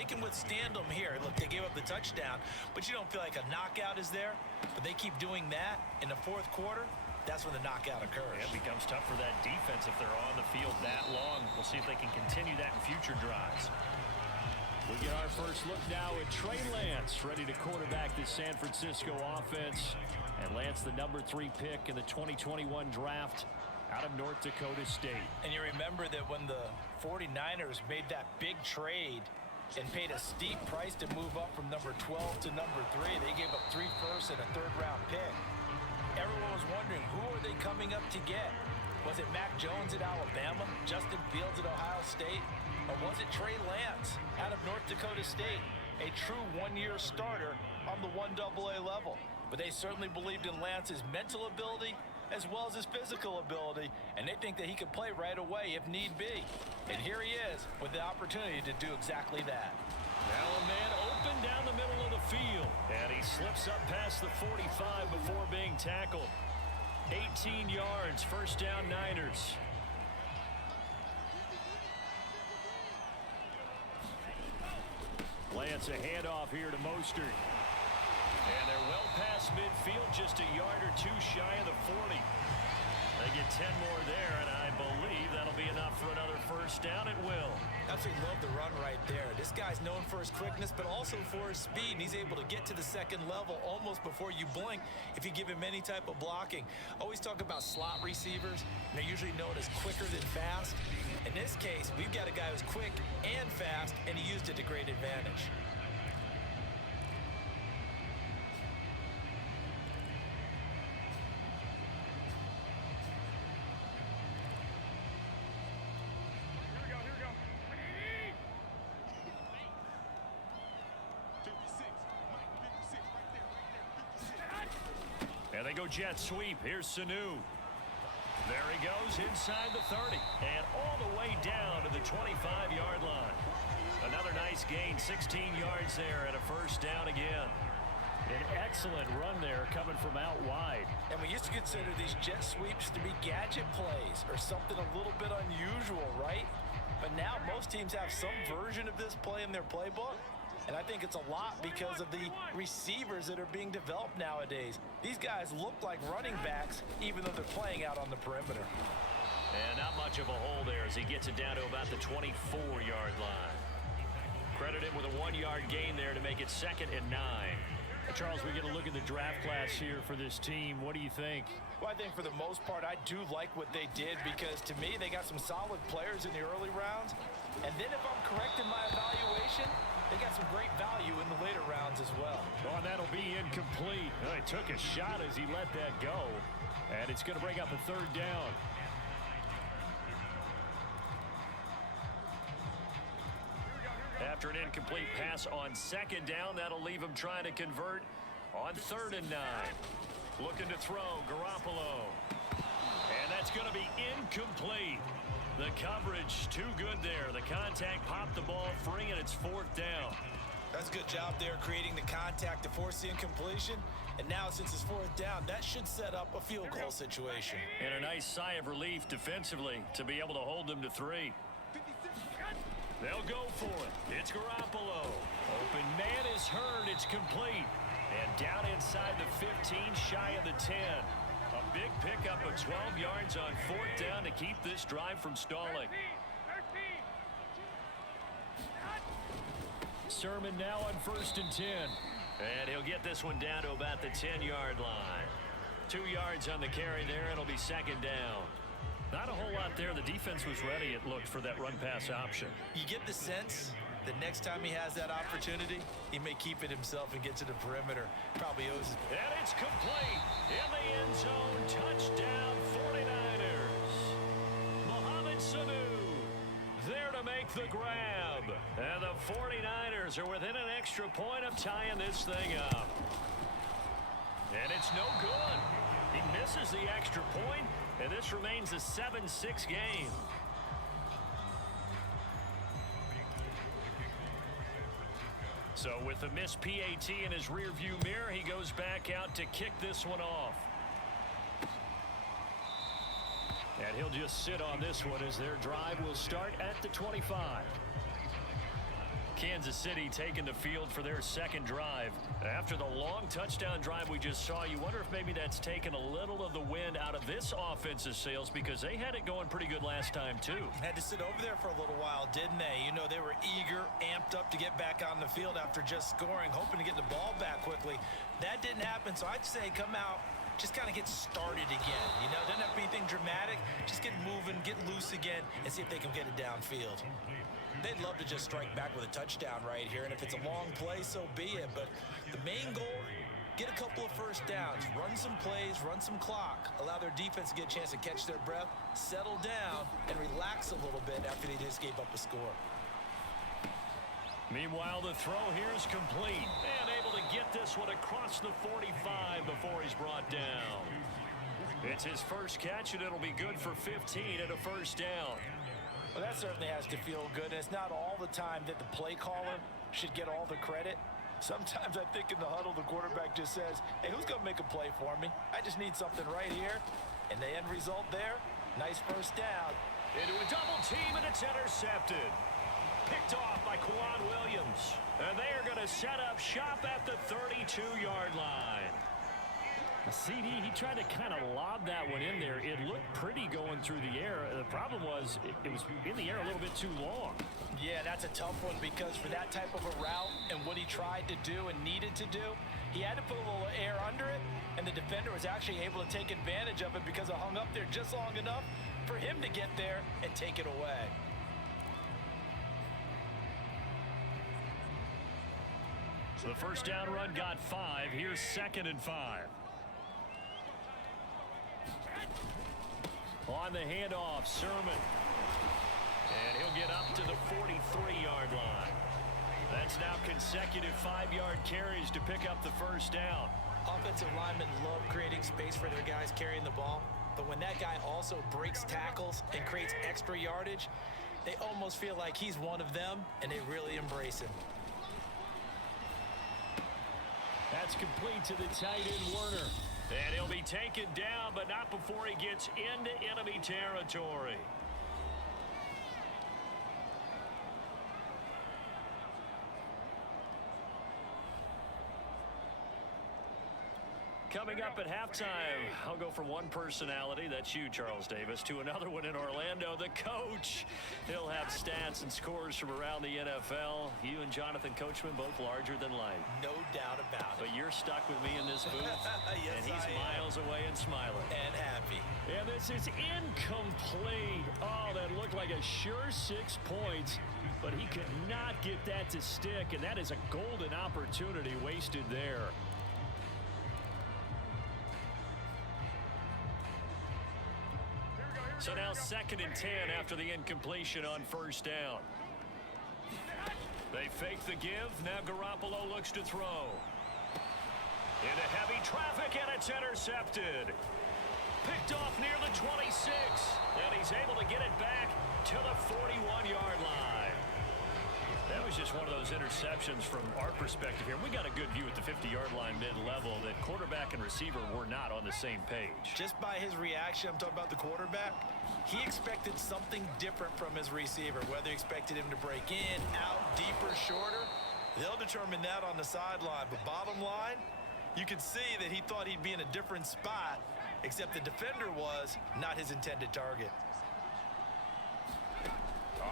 they can withstand them here. Look, they gave up the touchdown, but you don't feel like a knockout is there. But they keep doing that in the fourth quarter. That's when the knockout occurs. It becomes tough for that defense if they're on the field that long. We'll see if they can continue that in future drives. We get our first look now at Trey Lance, ready to quarterback the San Francisco offense. And Lance, the number 3 pick in the 2021 draft out of North Dakota State. And you remember that when the 49ers made that big trade and paid a steep price to move up from number 12 to number 3, they gave up 3 firsts and a third-round pick. Everyone was wondering, who are they coming up to get? Was it Mac Jones at Alabama, Justin Fields at Ohio State, or was it Trey Lance out of North Dakota State, a true one-year starter on the 1AA level? But they certainly believed in Lance's mental ability as well as his physical ability, and they think that he could play right away if need be. And here he is with the opportunity to do exactly that. Now a man open down the middle of the field. And he slips up past the 45 before being tackled. 18 yards, first down Niners. Lance, a handoff here to Mostert. And they're well past midfield, just a yard or 2 shy of the 40. They get 10 more there, and I believe that'll be enough for another first down. It will. Absolutely love the run right there. This guy's known for his quickness, but also for his speed, and he's able to get to the second level almost before you blink if you give him any type of blocking. Always talk about slot receivers, and they're usually known as quicker than fast. In this case, we've got a guy who's quick and fast, and he used it to great advantage. And they go jet sweep. Here's Sanu. There he goes inside the 30. And all the way down to the 25-yard line. Another nice gain, 16 yards there and a first down again. An excellent run there coming from out wide. And we used to consider these jet sweeps to be gadget plays or something a little bit unusual, right? But now most teams have some version of this play in their playbook. And I think it's a lot because of the receivers that are being developed nowadays. These guys look like running backs, even though they're playing out on the perimeter. And not much of a hole there as he gets it down to about the 24-yard line. Credit him with a 1-yard gain there to make it 2nd and 9. Charles, we get a look at the draft class here for this team. What do you think? Well, I think for the most part, I do like what they did because, to me, they got some solid players in the early rounds. And then if I'm correct in my evaluation, they got some great value in the later rounds as well. Oh, and that'll be incomplete. Well, he took a shot as he let that go. And it's going to bring up a 3rd down. After an incomplete pass on 2nd down, that'll leave him trying to convert on 3rd and 9. Looking to throw, Garoppolo. And that's going to be incomplete. The coverage too good there. The contact popped the ball free, and it's 4th down. That's a good job there creating the contact to force the incompletion. And now since it's 4th down, that should set up a field goal situation. And a nice sigh of relief defensively to be able to hold them to 3. They'll go for it. It's Garoppolo. Open man is heard. It's complete. And down inside the 15, shy of the 10. A big pickup of 12 yards on 4th down to keep this drive from stalling. Sermon now on 1st and 10. And he'll get this one down to about the 10-yard line. 2 yards on the carry there. It'll be 2nd down. Not a whole lot there. The defense was ready, it looked, for that run-pass option. You get the sense that next time he has that opportunity, he may keep it himself and get to the perimeter. Probably owes it. And it's complete. In the end zone. Touchdown, 49ers. Mohamed Sanu there to make the grab. And the 49ers are within an extra point of tying this thing up. And it's no good. He misses the extra point. And this remains a 7-6 game. So with the missed PAT in his rearview mirror, he goes back out to kick this one off. And he'll just sit on this one as their drive will start at the 25. Kansas City taking the field for their second drive. After the long touchdown drive we just saw, you wonder if maybe that's taken a little of the wind out of this offense's sails, because they had it going pretty good last time too. Had to sit over there for a little while, didn't they? You know, they were eager, amped up to get back on the field after just scoring, hoping to get the ball back quickly. That didn't happen, so I'd say come out, just kind of get started again. You know, doesn't have to be anything dramatic. Just get moving, get loose again, and see if they can get it downfield. They'd love to just strike back with a touchdown right here, and if it's a long play, so be it. But the main goal, get a couple of first downs, run some plays, run some clock, allow their defense to get a chance to catch their breath, settle down, and relax a little bit after they just gave up a score. Meanwhile, the throw here is complete, and able to get this one across the 45 before he's brought down. It's his first catch, and it'll be good for 15 and a first down. Well, that certainly has to feel good, and it's not all the time that the play caller should get all the credit. Sometimes I think in the huddle, the quarterback just says, hey, who's going to make a play for me? I just need something right here. And the end result there, nice first down. Into a double team, and it's intercepted. Picked off by Quan Williams. And they are going to set up shop at the 32-yard line. CD, he tried to kind of lob that one in there. It looked pretty going through the air. The problem was it was in the air a little bit too long. Yeah, that's a tough one, because for that type of a route and what he tried to do and needed to do, he had to put a little air under it, and the defender was actually able to take advantage of it because it hung up there just long enough for him to get there and take it away. So the first down run got 5. Here's 2nd and 5. On the handoff, Sermon. And he'll get up to the 43-yard line. That's now consecutive 5-yard carries to pick up the first down. Offensive linemen love creating space for their guys carrying the ball, but when that guy also breaks tackles and creates extra yardage, they almost feel like he's one of them, and they really embrace him. That's complete to the tight end, Werner. And he'll be taken down, but not before he gets into enemy territory. Coming up at halftime, I'll go from one personality, that's you, Charles Davis, to another one in Orlando, the coach. He'll have stats and scores from around the NFL. You and Jonathan Coachman both larger than life. No doubt about it. But you're stuck with me in this booth, Yes, and he's miles away and smiling. And happy. And this is incomplete. Oh, that looked like a sure 6 points, but he could not get that to stick, and that is a golden opportunity wasted there. So now 2nd and 10 after the incompletion on first down. They fake the give. Now Garoppolo looks to throw. Into heavy traffic, and it's intercepted. Picked off near the 26. And he's able to get it back to the 41-yard line. That was just one of those interceptions from our perspective here. We got a good view at the 50-yard line mid-level that quarterback and receiver were not on the same page. Just by his reaction, I'm talking about the quarterback, he expected something different from his receiver, whether he expected him to break in, out, deeper, shorter. They'll determine that on the sideline. But bottom line, you can see that he thought he'd be in a different spot, except the defender was not his intended target.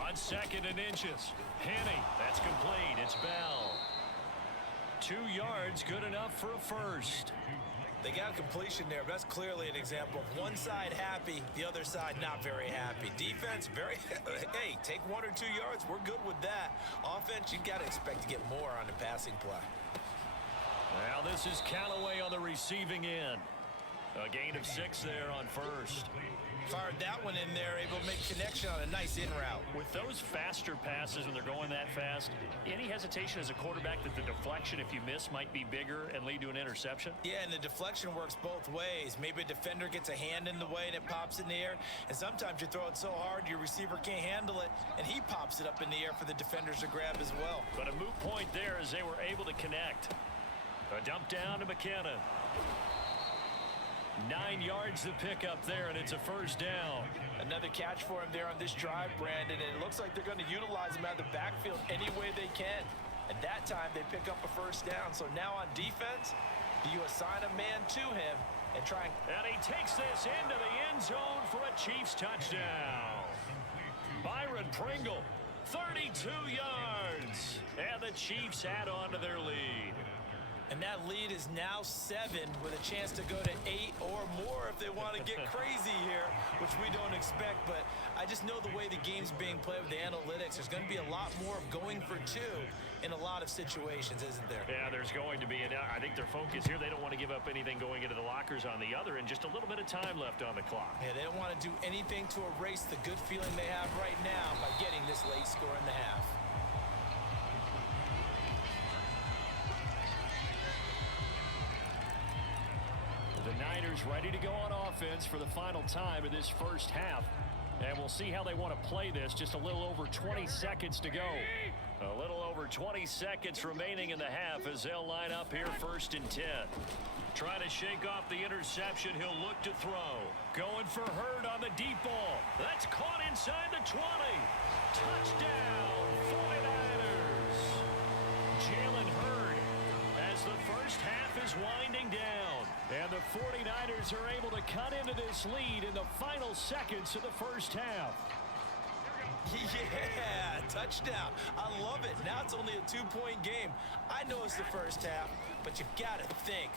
On 2nd and inches. Henny, that's complete. It's Bell. 2 yards, good enough for a first. They got completion there, but that's clearly an example of one side happy, the other side not very happy. Defense, very, hey, take 1 or 2 yards, we're good with that. Offense, you got to expect to get more on the passing play. Now this is Callaway on the receiving end. A gain of 6 there on first. Fired that one in there, able to make connection on a nice in route. With those faster passes when they're going that fast, any hesitation as a quarterback that the deflection, if you miss, might be bigger and lead to an interception? Yeah, and the deflection works both ways. Maybe a defender gets a hand in the way and it pops in the air, and sometimes you throw it so hard your receiver can't handle it, and he pops it up in the air for the defenders to grab as well. But a moot point there as they were able to connect. A dump down to McKinnon. 9 yards to pick up there, and it's a first down. Another catch for him there on this drive, Brandon, and it looks like they're going to utilize him out of the backfield any way they can. At that time, they pick up a first down. So now on defense, do you assign a man to him and try And he takes this into the end zone for a Chiefs touchdown. Byron Pringle, 32 yards. And the Chiefs add on to their lead. And that lead is now 7 with a chance to go to 8 or more if they want to get crazy here, which we don't expect. But I just know the way the game's being played with the analytics, there's going to be a lot more of going for 2 in a lot of situations, isn't there? Yeah, there's going to be. And I think their focus here, they don't want to give up anything going into the lockers on the other, and just a little bit of time left on the clock. Yeah, they don't want to do anything to erase the good feeling they have right now by getting this late score in the half. The Niners ready to go on offense for the final time of this first half. And we'll see how they want to play this. Just a little over 20 seconds to go. A little over 20 seconds remaining in the half as they'll line up here 1st and 10. Trying to shake off the interception. He'll look to throw. Going for Hurd on the deep ball. That's caught inside the 20. Touchdown, 49ers. Jalen Hurd as the first half is winding down. And the 49ers are able to cut into this lead in the final seconds of the first half. Yeah, touchdown. I love it. Now it's only a 2-point game. I know it's the first half, but you got to think.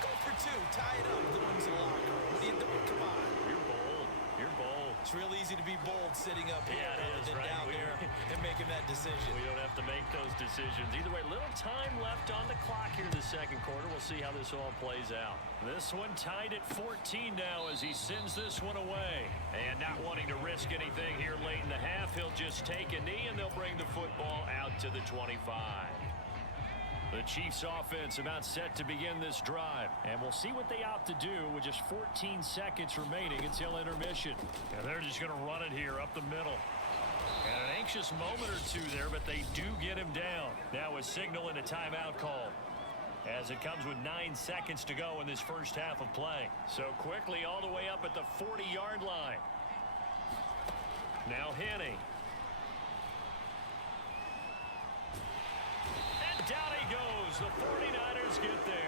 Go for 2. Tie it up. Going to the locker room. What are you doing? Come on. You're bold. You're bold. It's real easy to be bold sitting up here rather than right? down there and making that decision. We don't have to make those decisions. Either way, little time left on the clock here in the second quarter. We'll see how this all plays out. This one tied at 14 now as he sends this one away. And not wanting to risk anything here late in the half, he'll just take a knee and they'll bring the football out to the 25. The Chiefs offense about set to begin this drive. And we'll see what they opt to do with just 14 seconds remaining until intermission. And they're just going to run it here up the middle. And an anxious moment or two there, but they do get him down. Now a signal and a timeout call as it comes with 9 seconds to go in this first half of play. So quickly all the way up at the 40-yard line. Now Henne. And down he goes. The 49ers get there.